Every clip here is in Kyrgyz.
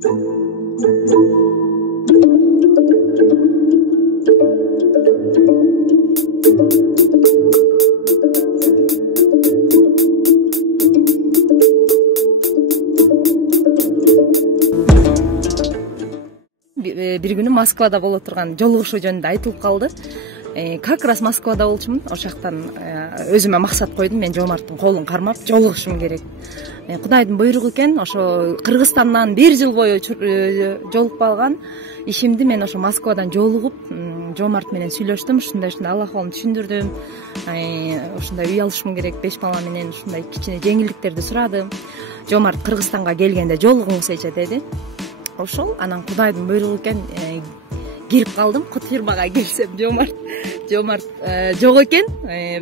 Bir günү Москвада боло турган жолугушуу жөнүндө айтылып калды. Как раз Москвада болчумун. Ошактан өзүмө максат койдум. Мен Жомарттын колун кармап жолугушум керек. Кудайдын буйругу экен. Ошо Кыргызстандан 1 жыл бою жолугуп алган ишимди мен ошо Москвадан жолугуп, Жомарт менен сүйлөштүм. Ушундай Аллах колун түшүндүрдүм. Ушундай үй алышым керек, 5 бала менен ушундай кичине жеңилдиктерди сурадым. Жомарт Кыргызстанга келгенде жолугуңуз эже деди. Ошол анан Кудайдын буйругу экен, кирип калдым. Кут фирмага келсем Жомарт жок экен.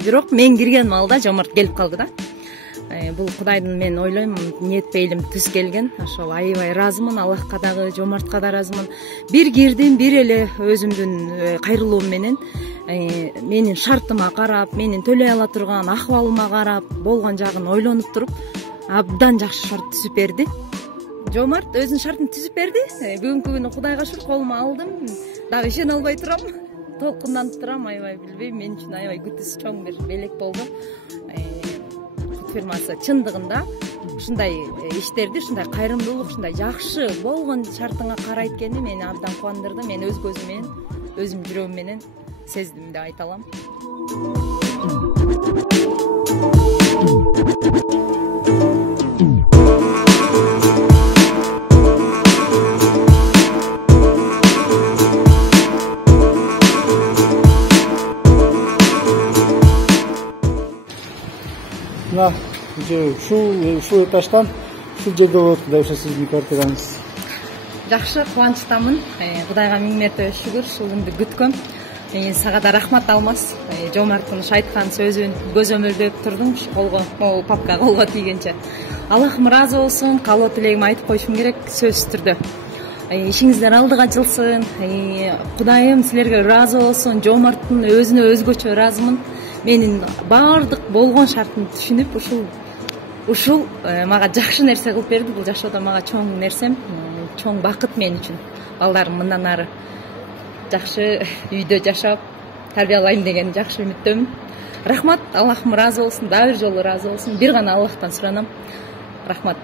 Бирок мен кирген маалда Жомарт келип калды да. Бул Кудайдын, мен ойлойм, ниет пейилим түз келген. Ошол аябай ыраазымын, Аллахка дагы, Жомартка да ыраазымын. Бир кирдим, бир эле өзүмдүн кайрылуум менен менин шартыма карап, менин төлөй ала турган акыбалыма карап, болгон жагын ойлонуп туруп, абдан жакшы шарт түзүп берди. Жомарт өзүнүн шартын түзүп берди. Бүгүнкү күнү Кудайга шүкүр колума алдым. Дагы ишене албай турам. Толкунданып турам, аябай билбейм, мен үчүн аябай күтүүсү чоң бир белек болду. Кут фирмасы чындыгында ушундай иштерди, ушундай кайрымдуулук, ушундай жакшы болгон шартыңа карайт экени мени абдан кубандырды. Мен өз көзүм менен, өзүм жүрөгүм менен сездим деп айта алам. Ушул этаждан ушул жерде болот. Кудай ошо сиздин квартираңыз. Жакшы, кубанычтамын. Кудайга миң мерте шүгүр, ушул күндү күткөм. Сага да рахмат Алмаз. Жомарттын айткан сөзүн көзөмөлдөп турдум, колго, могу папка колго тийгенче. Аллахым ыраазы болсун, каалоо тилегимди айтып коюшум керек сөзсүз түрдө. Ишиңиздер алдыга жылсын. Кудайым силерге ыраазы болсун. Жомарттын өзүнө өзгөчө ыраазымын. Менин баардык болгон шартын түшүнүп, ушул мага жакшы нерсе кылып берди. Бул жашоодо мага чоң нерсем, чоң бакыт мен үчүн. Балдарым мындан ары жакшы үйдө жашап, тарбиялайм деген жакшы үмүттөмүн. Рахмат, Аллахым ыраазы болсун, дагы бир жолу ыраазы болсун. Бир гана Аллахтан суранам. Рахмат.